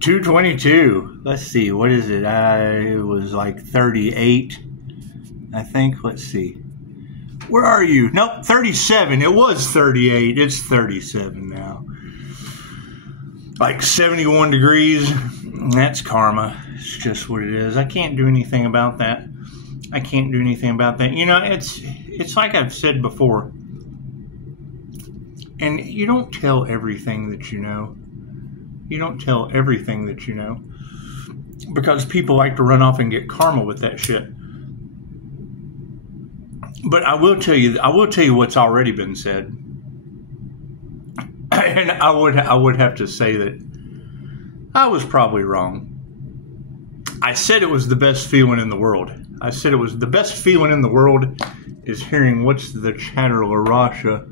222. Let's see. What is it? It was like 38, I think. Let's see. Where are you? Nope, 37. It was 38. It's 37 now. Like 71 degrees. That's karma. It's just what it is. I can't do anything about that. I can't do anything about that. You know, it's like I've said before. And you don't tell everything that you know. You don't tell everything that you know. Because people like to run off and get karma with that shit. But I will tell you what's already been said. And I would have to say that I was probably wrong. I said it was the best feeling in the world. I said it was the best feeling in the world is hearing what's the chatter of Rasha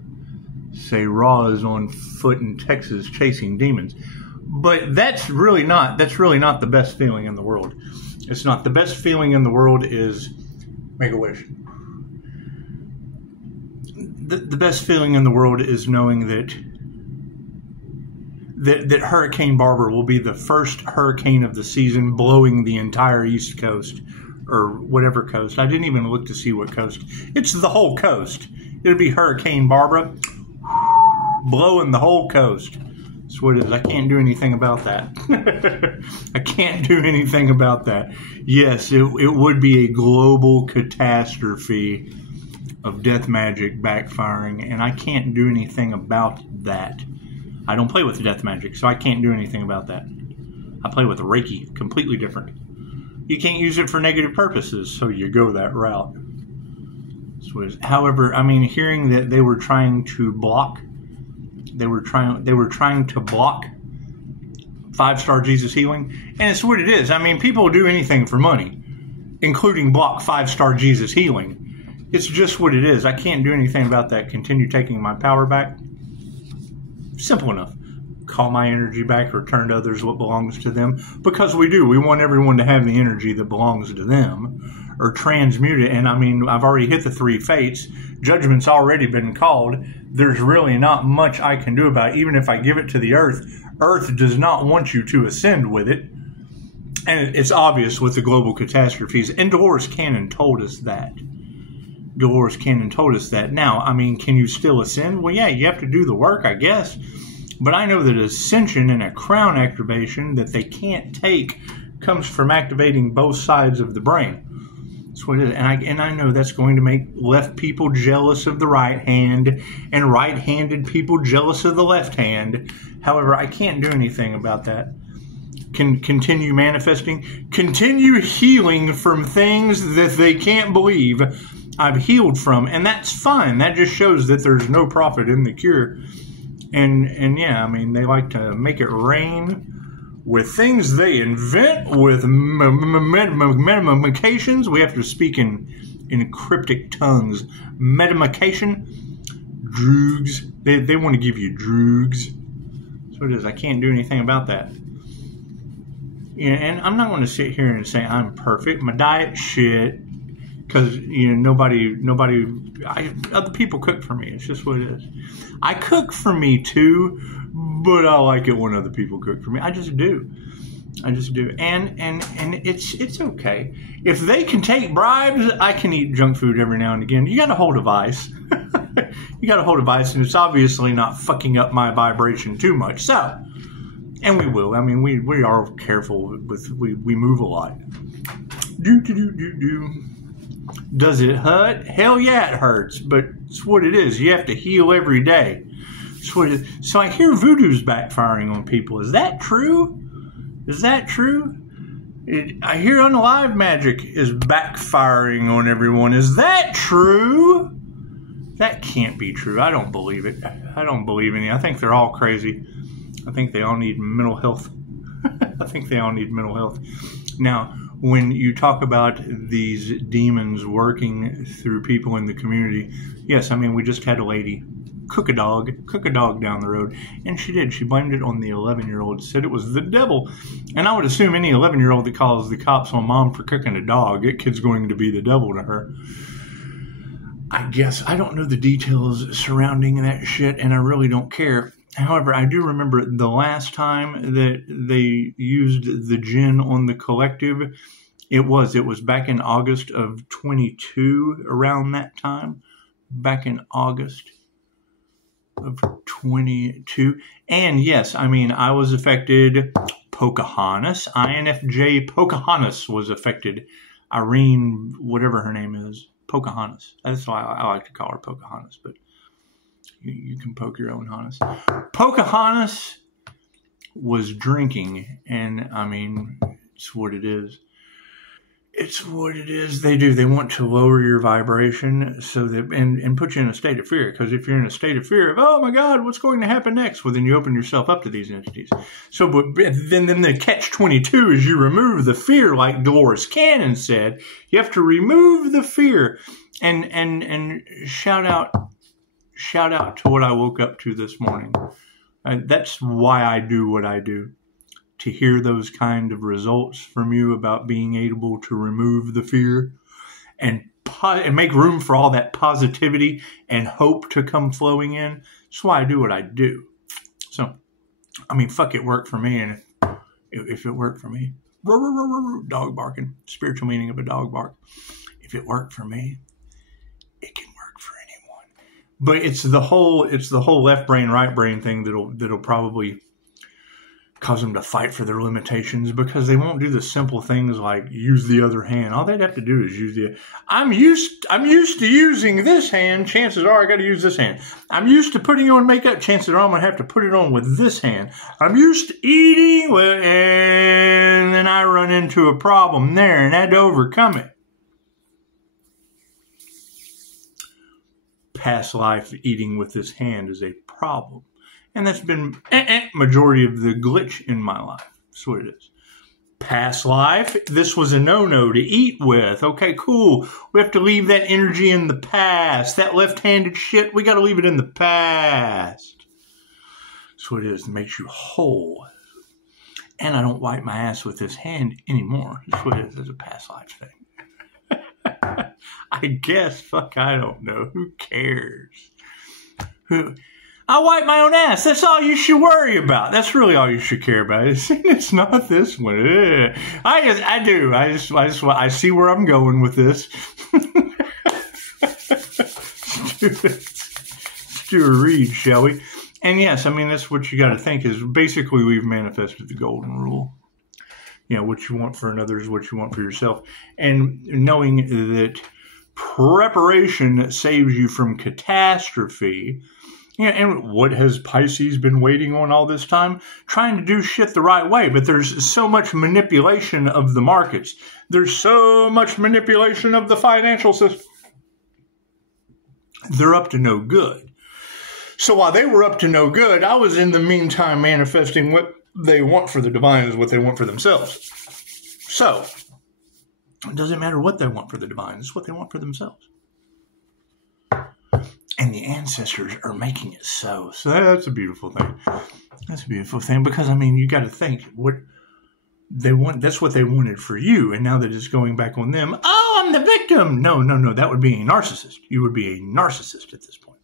say Ra is on foot in Texas chasing demons. But that's really not the best feeling in the world. It's not. The best feeling in the world is make a wish. The best feeling in the world is knowing that Hurricane Barbara will be the first hurricane of the season, blowing the entire East Coast or whatever coast. I didn't even look to see what coast. It's the whole coast. It'll be Hurricane Barbara blowing the whole coast. That's what it is. I can't do anything about that. I can't do anything about that. Yes, it would be a global catastrophe of death magic backfiring, and I can't do anything about that. I don't play with death magic, so I can't do anything about that. I play with Reiki, completely different. You can't use it for negative purposes, so you go that route. However, I mean, hearing that they were trying to block, they were trying to block 5-star Jesus healing, and it's what it is. I mean, people do anything for money, including block 5-star Jesus healing. It's just what it is. I can't do anything about that. Continue taking my power back. Simple enough. Call my energy back, return to others what belongs to them. Because we do. We want everyone to have the energy that belongs to them. Or transmute it. And I mean, I've already hit the 3 fates. Judgment's already been called. There's really not much I can do about it. Even if I give it to the earth, Earth does not want you to ascend with it. And it's obvious with the global catastrophes. And Dolores Cannon told us that. Dolores Cannon told us that. Now, I mean, can you still ascend? Well, yeah, you have to do the work, I guess. But I know that ascension and a crown activation that they can't take comes from activating both sides of the brain. That's what it is. And I know that's going to make left people jealous of the right hand and right-handed people jealous of the left hand. However, I can't do anything about that. Can continue manifesting, continue healing from things that they can't believe I've healed from, and that's fine. That just shows that there's no profit in the cure. And yeah, I mean, they like to make it rain with things they invent, with medications. We have to speak in cryptic tongues. Medication, drugs. They want to give you drugs. So it is. I can't do anything about that. Yeah, and I'm not going to sit here and say I'm perfect. My diet shit. Because, you know, other people cook for me. It's just what it is. I cook for me too, but I like it when other people cook for me. I just do. And it's okay. If they can take bribes, I can eat junk food every now and again. You got to hold a vice. You got to hold a vice, and it's obviously not fucking up my vibration too much. So, and we will. I mean, we are careful with, we move a lot. Does it hurt? Hell yeah, it hurts, but it's what it is. You have to heal every day. It's what it is. So I hear voodoo's backfiring on people. Is that true? Is that true? I hear unalive magic is backfiring on everyone. Is that true? That can't be true. I don't believe it. I don't believe any. I think they're all crazy. I think they all need mental health. I think they all need mental health. Now, when you talk about these demons working through people in the community, yes, I mean, we just had a lady cook a dog down the road, and she did. She blamed it on the 11-year-old, said it was the devil. And I would assume any 11-year-old that calls the cops on mom for cooking a dog, that kid's going to be the devil to her. I guess I don't know the details surrounding that shit, and I really don't care. However, I do remember the last time that they used the jinn on the collective. It was back in August of 22, around that time. Back in August of 22. And yes, I mean, I was affected. Pocahontas, INFJ Pocahontas was affected. Irene, whatever her name is, Pocahontas. That's why I like to call her Pocahontas, but you can poke your own Honest. Pocahontas was drinking, and I mean, it's what it is. It's what it is. They do. They want to lower your vibration so that and put you in a state of fear. Because if you're in a state of fear of, oh my God, what's going to happen next? Well, then you open yourself up to these entities. So, but then the catch-22 is you remove the fear, like Dolores Cannon said. You have to remove the fear and shout out to what I woke up to this morning. That's why I do what I do. To hear those kind of results from you about being able to remove the fear and make room for all that positivity and hope to come flowing in. That's why I do what I do. So, I mean, fuck, it worked for me. And if it worked for me, dog barking, spiritual meaning of a dog bark. If it worked for me, it can work for anyone. But it's the whole left brain, right brain thing that'll probably cause them to fight for their limitations, because they won't do the simple things like use the other hand. All they'd have to do is use I'm used to using this hand. Chances are I got to use this hand. I'm used to putting on makeup. Chances are I'm going to have to put it on with this hand. I'm used to eating, and then I run into a problem there and had to overcome it. Past life eating with this hand is a problem. And that's been majority of the glitch in my life. That's what it is. Past life, this was a no-no to eat with. Okay, cool. We have to leave that energy in the past. That left-handed shit, we got to leave it in the past. That's what it is. It makes you whole. And I don't wipe my ass with this hand anymore. That's what it is. It's a past life thing. I guess. Fuck, I don't know. Who cares? I wipe my own ass. That's all you should worry about. That's really all you should care about. It's not this one. I do. I see where I'm going with this. Let's do a read, shall we? And yes, I mean, that's what you got to think is basically we've manifested the golden rule. You know, what you want for another is what you want for yourself. And knowing that preparation saves you from catastrophe. Yeah, and what has Pisces been waiting on all this time? Trying to do shit the right way, but there's so much manipulation of the markets. There's so much manipulation of the financial system. They're up to no good. So while they were up to no good, I was in the meantime manifesting what they want for the divine is what they want for themselves. So, it doesn't matter what they want for the divine, it's what they want for themselves. And the ancestors are making it so. So that's a beautiful thing. That's a beautiful thing because, I mean, you got to think what they want. That's what they wanted for you. And now that it's going back on them, oh, I'm the victim. No. That would be a narcissist. You would be a narcissist at this point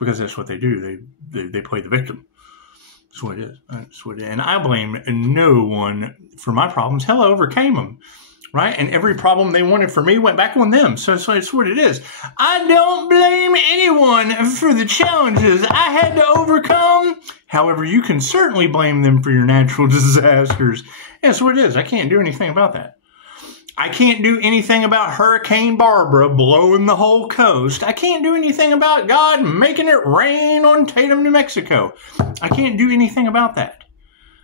because that's what they do. They play the victim. That's what it is. That's what it is. And I blame no one for my problems. Hell, I overcame them. Right? And every problem they wanted for me went back on them. So it's what it is. I don't blame anyone for the challenges I had to overcome. However, you can certainly blame them for your natural disasters. That's what it is. I can't do anything about that. I can't do anything about Hurricane Barbara blowing the whole coast. I can't do anything about God making it rain on Tatum, New Mexico. I can't do anything about that.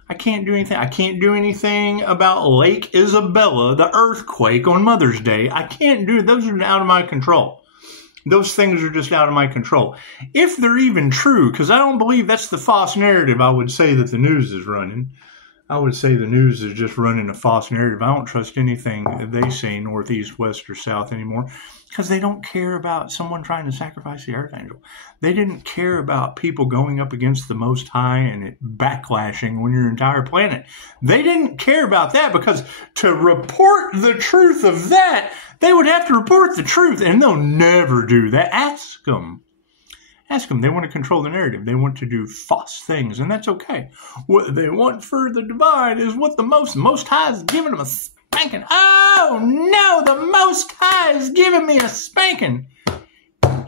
I can't do anything. I can't do anything about Lake Isabella, the earthquake on Mother's Day. I can't do it. Those are out of my control. Those things are just out of my control. If they're even true, because I don't believe that's the false narrative I would say that the news is running. I would say the news is just running a false narrative. I don't trust anything they say northeast, west, or south anymore because they don't care about someone trying to sacrifice the Archangel. They didn't care about people going up against the Most High and it backlashing on your entire planet. They didn't care about that because to report the truth of that, they would have to report the truth, and they'll never do that. Ask them. Ask them. They want to control the narrative. They want to do false things, and that's okay. What they want for the divine is what the Most High is giving them a spanking. Oh, no, the Most High is giving me a spanking.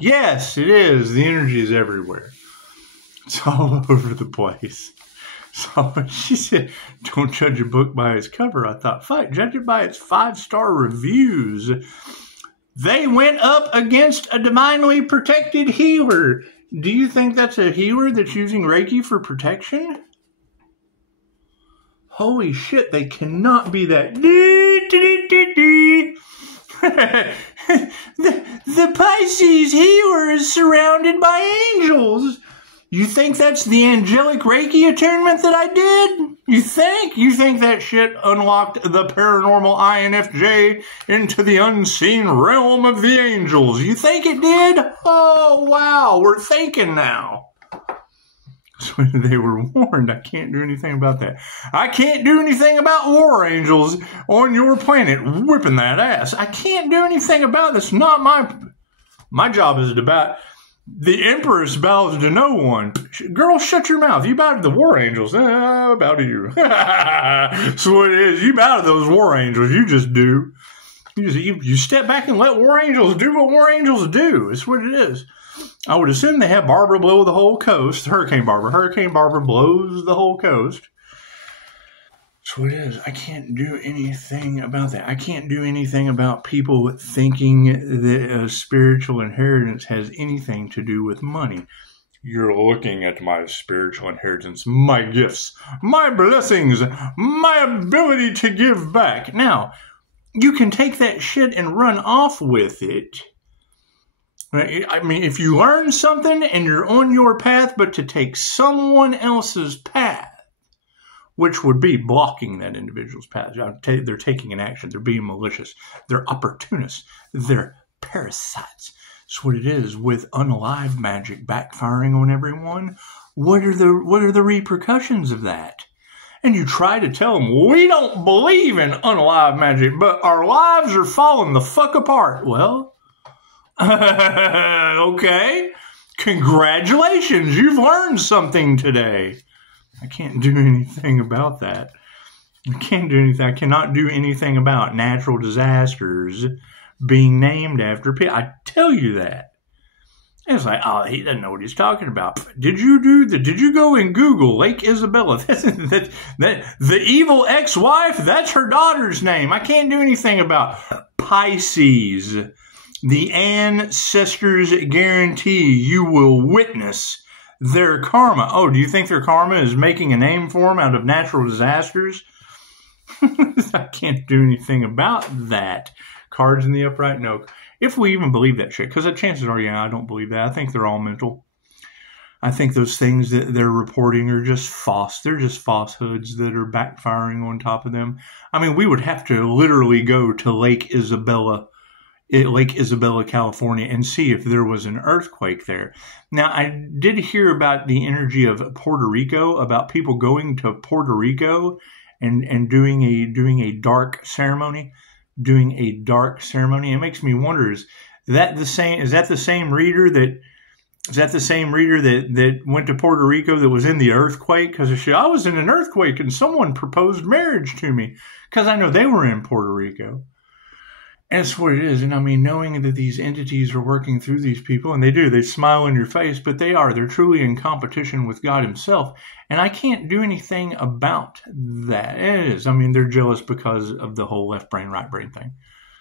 Yes, it is. The energy is everywhere. It's all over the place. So she said, don't judge a book by its cover. I thought, fuck, judge it by its 5-star reviews. They went up against a divinely protected healer. Do you think that's a healer that's using Reiki for protection? Holy shit, they cannot be that. The Pisces healer is surrounded by angels. You think that's the angelic Reiki attunement that I did? You think? You think that shit unlocked the paranormal INFJ into the unseen realm of the angels? You think it did? Oh, wow. We're thinking now. So they were warned. I can't do anything about that. I can't do anything about war angels on your planet whipping that ass. I can't do anything about this. Not my job is about... The Empress bows to no one. Girl, shut your mouth. You bow to the war angels. I bow to you. So what it is, you bow to those war angels. You just do. You step back and let war angels do what war angels do. It's what it is. I would assume they have Barbara blow the whole coast. Hurricane Barbara. Hurricane Barbara blows the whole coast. That's what it is. I can't do anything about that. I can't do anything about people thinking that spiritual inheritance has anything to do with money. You're looking at my spiritual inheritance, my gifts, my blessings, my ability to give back. Now, you can take that shit and run off with it. I mean, if you learn something and you're on your path, but to take someone else's path, which would be blocking that individual's path. They're taking an action. They're being malicious. They're opportunists. They're parasites. That's what it is with unalive magic backfiring on everyone. What are the repercussions of that? And you try to tell them, we don't believe in unalive magic, but our lives are falling the fuck apart. Well, okay. Congratulations. You've learned something today. I can't do anything about that. I can't do anything. I cannot do anything about natural disasters being named after people. I tell you that. And it's like, oh, he doesn't know what he's talking about. Did you go and Google Lake Isabella? The evil ex-wife, that's her daughter's name. I can't do anything about Pisces. The ancestors guarantee you will witness their karma. Oh, do you think their karma is making a name for them out of natural disasters? I can't do anything about that. Cards in the upright? No. If we even believe that shit, because the chances are, yeah, I don't believe that. I think they're all mental. I think those things that they're reporting are just false. They're just falsehoods that are backfiring on top of them. I mean, we would have to literally go to Lake Isabella, California, and see if there was an earthquake there. Now, I did hear about the energy of Puerto Rico, about people going to Puerto Rico and doing a dark ceremony. It makes me wonder: is that the same reader that went to Puerto Rico that was in the earthquake? Because I was in an earthquake and someone proposed marriage to me, because I know they were in Puerto Rico. And that's what it is. And I mean, knowing that these entities are working through these people, and they smile in your face, but they're truly in competition with God himself. And I can't do anything about that. It is. I mean, they're jealous because of the whole left brain, right brain thing.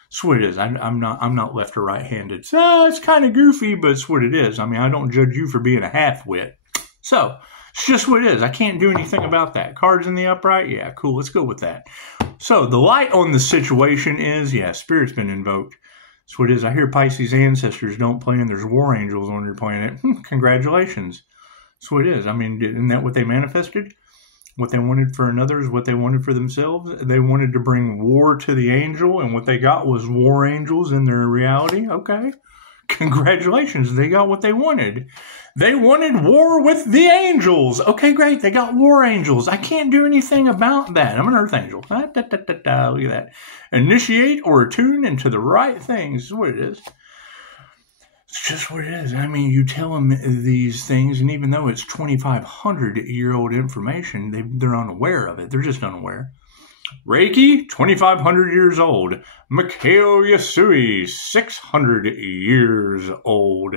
That's what it is. I'm not left or right handed. So it's kind of goofy, but it's what it is. I mean, I don't judge you for being a half-wit. So it's just what it is. I can't do anything about that. Cards in the upright? Yeah, cool. Let's go with that. So the light on the situation is, yeah, spirit's been invoked. That's what it is. I hear Pisces ancestors don't play and there's war angels on your planet. Congratulations. That's what it is. I mean, isn't that what they manifested? What they wanted for another is what they wanted for themselves. They wanted to bring war to the angel, and what they got was war angels in their reality. Okay. Congratulations. They got what they wanted. They wanted war with the angels. Okay, great. They got war angels. I can't do anything about that. I'm an earth angel. Look at that. Initiate or attune into the right things is what it is. It's just what it is. I mean, you tell them these things, and even though it's 2,500-year-old information, they're unaware of it. They're just unaware. Reiki, 2,500 years old. Mikhail Yasui, 600 years old.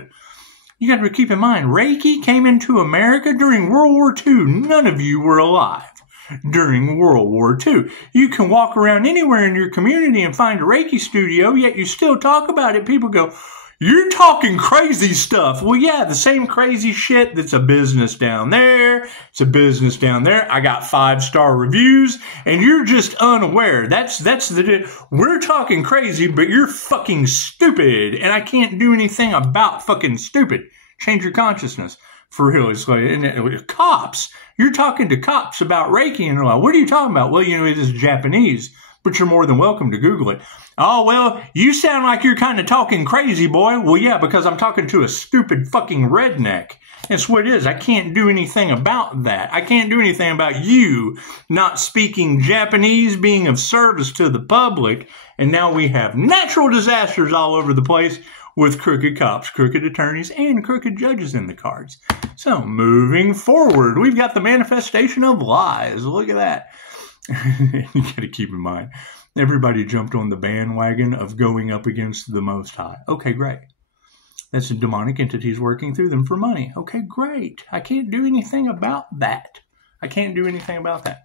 You got to keep in mind, Reiki came into America during World War II. None of you were alive during World War II. You can walk around anywhere in your community and find a Reiki studio, yet you still talk about it. People go, you're talking crazy stuff. Well, yeah, the same crazy shit that's a business down there. It's a business down there. I got 5-star reviews, and you're just unaware. We're talking crazy, but you're fucking stupid, and I can't do anything about fucking stupid. Change your consciousness. For real, it's like, cops. You're talking to cops about Reiki, and they're like, what are you talking about? Well, it is Japanese, but you're more than welcome to Google it. Oh, well, you sound like you're kind of talking crazy, boy. Well, yeah, because I'm talking to a stupid fucking redneck. That's what it is. I can't do anything about that. I can't do anything about you not speaking Japanese, being of service to the public. And now we have natural disasters all over the place with crooked cops, crooked attorneys, and crooked judges in the cards. So moving forward, we've got the manifestation of lies. Look at that. You got to keep in mind, everybody jumped on the bandwagon of going up against the Most High. Okay, great. That's the demonic entities working through them for money. Okay, great. I can't do anything about that. I can't do anything about that.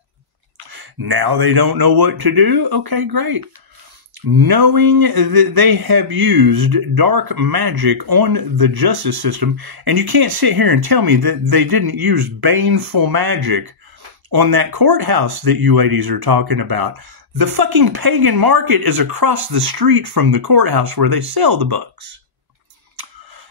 Now they don't know what to do. Okay, great. Knowing that they have used dark magic on the justice system, and you can't sit here and tell me that they didn't use baneful magic on that courthouse that you ladies are talking about. The fucking pagan market is across the street from the courthouse where they sell the books.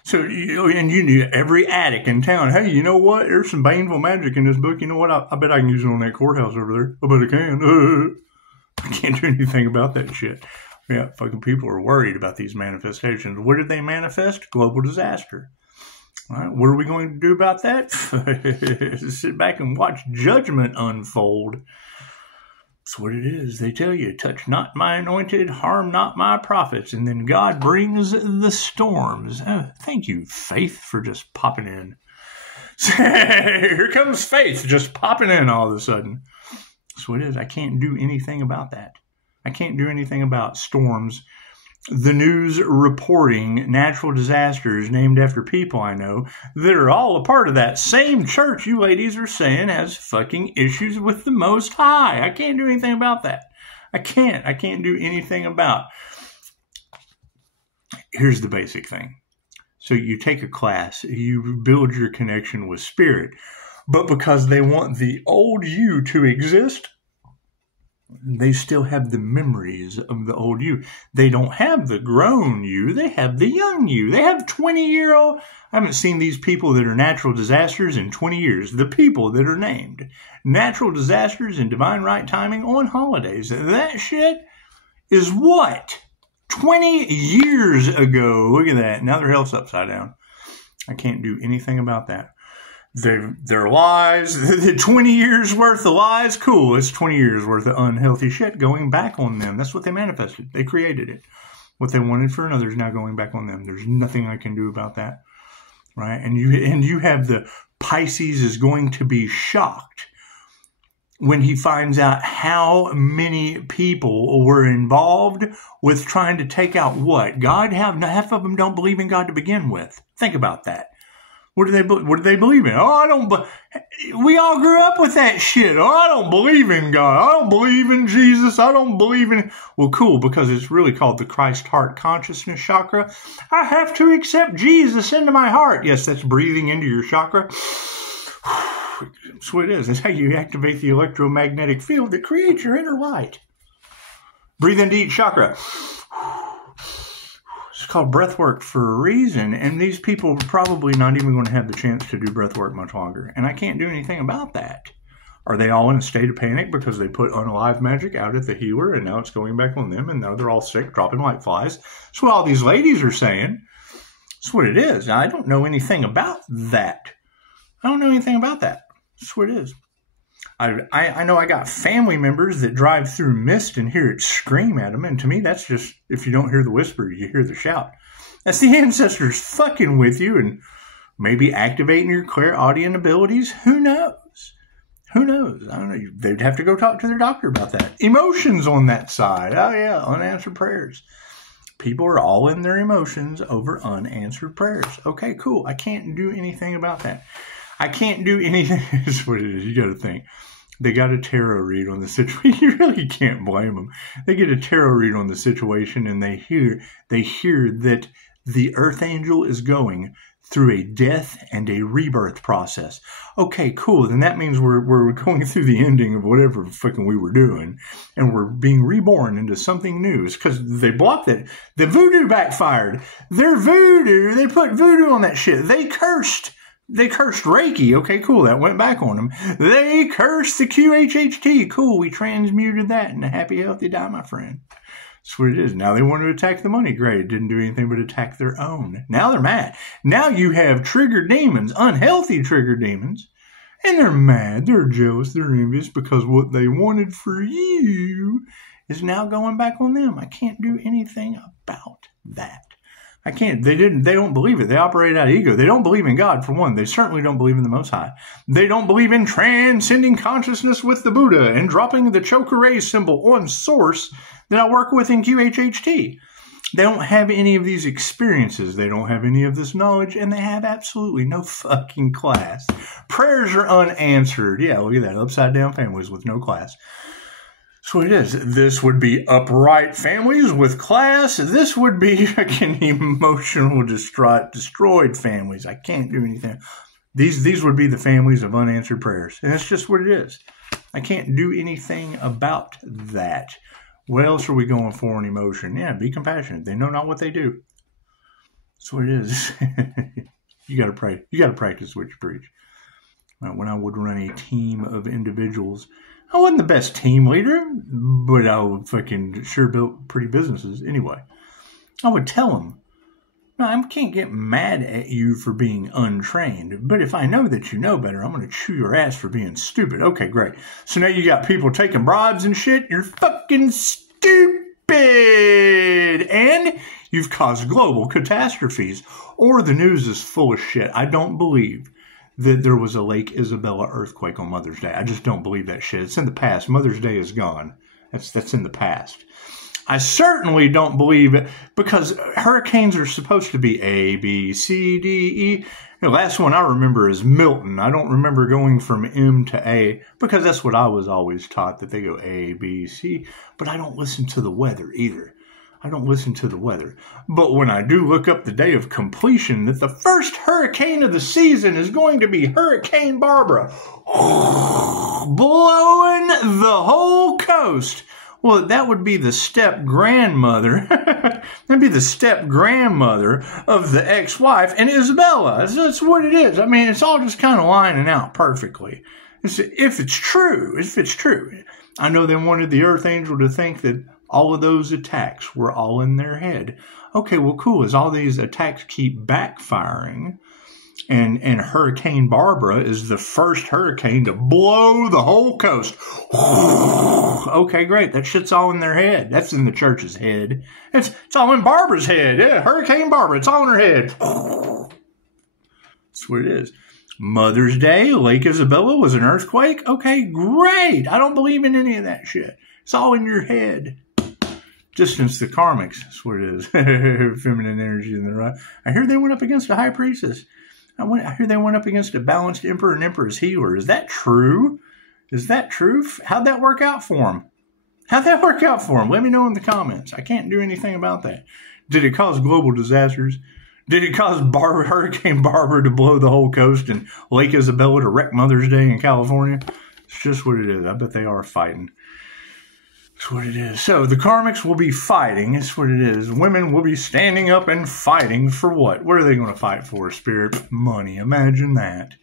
So, and you knew every attic in town, hey, you know what? There's some baneful magic in this book. You know what? I bet I can use it on that courthouse over there. I bet I can. I can't do anything about that shit. Yeah, fucking people are worried about these manifestations. What did they manifest? Global disaster. All right, what are we going to do about that? Sit back and watch judgment unfold. That's what it is. They tell you, touch not my anointed, harm not my prophets. And then God brings the storms. Thank you, Faith, for just popping in. Here comes Faith just popping in all of a sudden. That's what it is. I can't do anything about that. I can't do anything about storms. The news reporting natural disasters named after people I know that are all a part of that same church you ladies are saying has fucking issues with the Most High. I can't do anything about that. I can't do anything about. Here's the basic thing. So you take a class, you build your connection with spirit, but because they want the old you to exist, they still have the memories of the old you. They don't have the grown you. They have the young you. They have 20-year-old. I haven't seen these people that are natural disasters in 20 years. The people that are named natural disasters and divine right timing on holidays. That shit is what? 20 years ago. Look at that. Now their health's upside down. I can't do anything about that. Their lies, the 20 years worth of lies, cool. It's 20 years worth of unhealthy shit going back on them. That's what they manifested. They created it. What they wanted for another is now going back on them. There's nothing I can do about that, right? And you have the Pisces is going to be shocked when he finds out how many people were involved with trying to take out what? God? Half of them don't believe in God to begin with. Think about that. What do they believe in? Oh, we all grew up with that shit. Oh, I don't believe in God. I don't believe in Jesus. I don't believe in... Well, cool, because it's really called the Christ Heart Consciousness Chakra. I have to accept Jesus into my heart. Yes, that's breathing into your chakra. That's what it is. That's how you activate the electromagnetic field that creates your inner light. Breathe into each chakra. It's called breath work for a reason, and these people are probably not even going to have the chance to do breath work much longer, and I can't do anything about that. Are they all in a state of panic because they put unalive magic out at the healer, and now it's going back on them, and now they're all sick, dropping like flies? That's what all these ladies are saying. That's what it is. I don't know anything about that. That's what it is. I know I got family members that drive through mist and hear it scream at them. And to me, that's just, if you don't hear the whisper, you hear the shout. That's the ancestors fucking with you and maybe activating your clairaudient abilities. Who knows? Who knows? I don't know. They'd have to go talk to their doctor about that. Emotions on that side. Oh, yeah, unanswered prayers. People are all in their emotions over unanswered prayers. Okay, cool. I can't do anything about that. I can't do anything. That's what it is. You got to think. They got a tarot read on the situation. You really can't blame them. They get a tarot read on the situation, and they hear that the Earth Angel is going through a death and a rebirth process. Okay, cool. Then that means we're going through the ending of whatever fucking we were doing, and we're being reborn into something new. It's because they blocked it. The voodoo backfired. Their voodoo, they put voodoo on that shit. They cursed Reiki. Okay, cool. That went back on them. They cursed the QHHT. Cool. We transmuted that in a happy, healthy die, my friend. That's what it is. Now they want to attack the money. Great. It didn't do anything but attack their own. Now they're mad. Now you have triggered demons, unhealthy triggered demons, and they're mad. They're jealous. They're envious because what they wanted for you is now going back on them. I can't do anything about that. I can't. They don't believe it. They operate out of ego. They don't believe in God, for one. They certainly don't believe in the Most High. They don't believe in transcending consciousness with the Buddha and dropping the Chokurei symbol on source that I work with in QHHT. They don't have any of these experiences. They don't have any of this knowledge, and they have absolutely no fucking class. Prayers are unanswered. Yeah, look at that. Upside down families with no class. That's what it is. This would be upright families with class. This would be fucking emotional, destroyed families. I can't do anything. These would be the families of unanswered prayers. And that's just what it is. I can't do anything about that. What else are we going for in emotion? Yeah, be compassionate. They know not what they do. That's what it is. You got to pray. You got to practice what you preach. When I would run a team of individuals, I wasn't the best team leader, but I would fucking sure built pretty businesses anyway. I would tell them, no, I can't get mad at you for being untrained, but if I know that you know better, I'm going to chew your ass for being stupid. Okay, great. So now you got people taking bribes and shit. You're fucking stupid. And you've caused global catastrophes. Or the news is full of shit. I don't believe that there was a Lake Isabella earthquake on Mother's Day. I just don't believe that shit. It's in the past. Mother's Day is gone. That's in the past. I certainly don't believe it because hurricanes are supposed to be A, B, C, D, E. The last one I remember is Milton. I don't remember going from M to A because that's what I was always taught, that they go A, B, C. But I don't listen to the weather either. I don't listen to the weather. But when I do look up the day of completion, that the first hurricane of the season is going to be Hurricane Barbara. Blowing the whole coast. Well, that would be the step-grandmother. That'd be the step-grandmother of the ex-wife and Isabella. That's what it is. I mean, it's all just kind of lining out perfectly. If it's true. I know they wanted the Earth Angel to think that all of those attacks were all in their head. Okay, well, cool. As all these attacks keep backfiring, and Hurricane Barbara is the first hurricane to blow the whole coast. Okay, great. That shit's all in their head. That's in the church's head. It's all in Barbara's head. Yeah, Hurricane Barbara. It's all in her head. That's what it is. Mother's Day, Lake Isabella was an earthquake. Okay, great. I don't believe in any of that shit. It's all in your head. Distance the karmics. That's what it is. Feminine energy in the right. I hear they went up against a high priestess. I hear they went up against a balanced emperor and empress healer. Is that true? Is that true? How'd that work out for them? Let me know in the comments. I can't do anything about that. Did it cause global disasters? Did it cause Hurricane Barbara to blow the whole coast and Lake Isabella to wreck Mother's Day in California? It's just what it is. I bet they are fighting. That's what it is. So the karmics will be fighting. That's what it is. Women will be standing up and fighting for what? What are they going to fight for, Spirit? Money. Imagine that.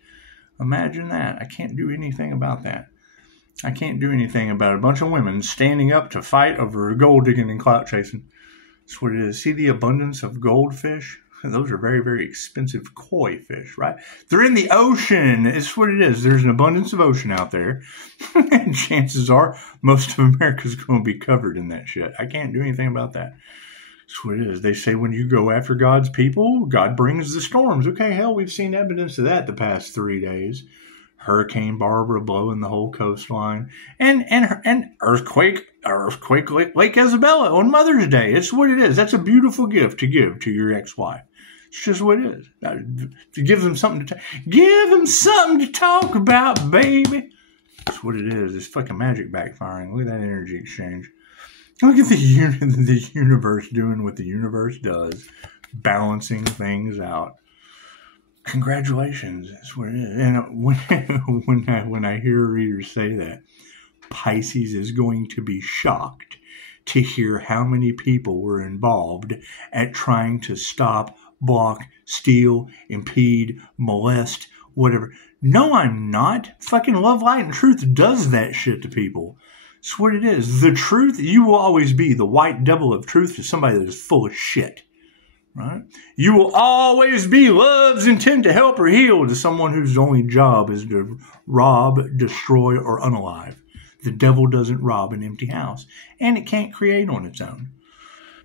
Imagine that. I can't do anything about that. I can't do anything about a bunch of women standing up to fight over gold digging and clout chasing. That's what it is. See the abundance of goldfish? Those are very, very expensive koi fish, right? They're in the ocean. It's what it is. There's an abundance of ocean out there. And chances are most of America's going to be covered in that shit. I can't do anything about that. That's what it is. They say when you go after God's people, God brings the storms. Okay, hell, we've seen evidence of that the past 3 days. Hurricane Barbara blowing the whole coastline, and earthquake Lake Isabella on Mother's Day. It's what it is. That's a beautiful gift to give to your ex-wife. It's just what it is. To give them something to talk about, baby. That's what it is. It's fucking magic backfiring. Look at that energy exchange. Look at the universe doing what the universe does, balancing things out. Congratulations. That's what it is. And when I hear readers say that, Pisces is going to be shocked to hear how many people were involved at trying to stop, block, steal, impede, molest, whatever. No, I'm not. Fucking Love, Light, and Truth does that shit to people. That's what it is. The truth, you will always be the white devil of truth to somebody that is full of shit. Right? You will always be love's intent to help or heal to someone whose only job is to rob, destroy, or unalive. The devil doesn't rob an empty house, and it can't create on its own.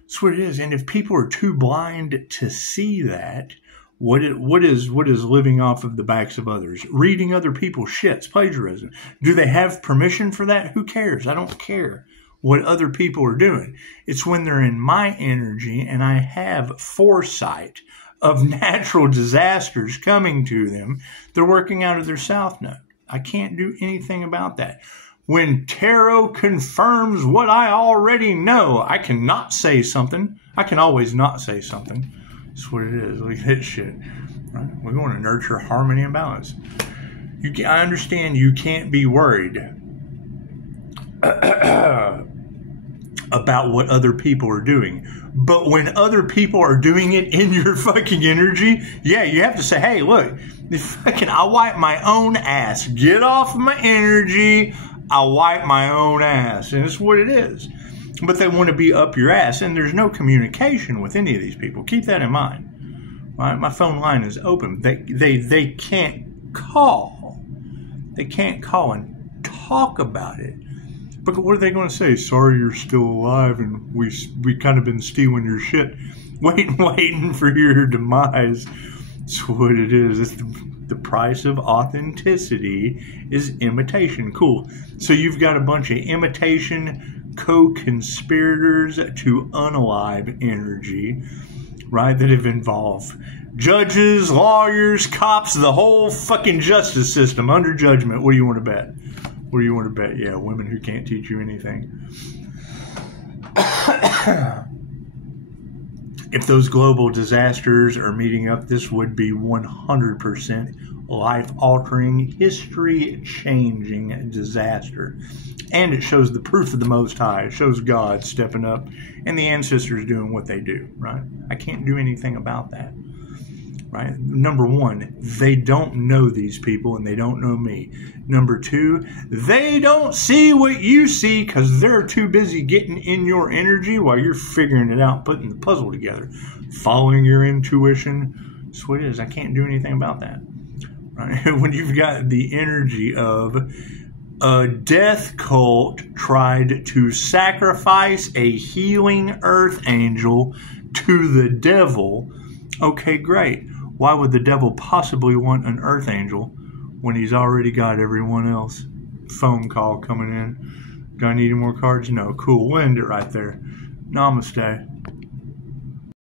That's what it is. And if people are too blind to see that, what is living off of the backs of others? Reading other people's shits, plagiarism. Do they have permission for that? Who cares? I don't care what other people are doing. It's when they're in my energy and I have foresight of natural disasters coming to them, they're working out of their south node. I can't do anything about that. When tarot confirms what I already know, I cannot say something. I can always not say something. That's what it is. Look at that shit. Right? We're going to nurture harmony and balance. I understand you can't be worried about what other people are doing. But when other people are doing it in your fucking energy, yeah, you have to say, hey, look, I'll wipe my own ass. Get off my energy. I'll wipe my own ass. And it's what it is. But they want to be up your ass, and there's no communication with any of these people. Keep that in mind. Right? My phone line is open. They can't call. They can't call and talk about it. But what are they going to say? Sorry you're still alive, and we kind of been stealing your shit, waiting for your demise. That's what it is. It's the price of authenticity is imitation. Cool. So you've got a bunch of imitation co-conspirators to unalive energy, right, that have involved judges, lawyers, cops, the whole fucking justice system under judgment. What do you want to bet? What do you want to bet? Yeah, women who can't teach you anything. If those global disasters are meeting up, this would be 100% life-altering, history-changing disaster. And it shows the proof of the Most High. It shows God stepping up and the ancestors doing what they do, right? I can't do anything about that, right? Number one, they don't know these people and they don't know me. Number two, they don't see what you see because they're too busy getting in your energy while you're figuring it out, putting the puzzle together, following your intuition. That's what it is. I can't do anything about that, right? When you've got the energy of a death cult tried to sacrifice a healing earth angel to the devil. Okay, great. Why would the devil possibly want an earth angel when he's already got everyone else? Phone call coming in. Do I need any more cards? No. Cool. We'll end it right there. Namaste.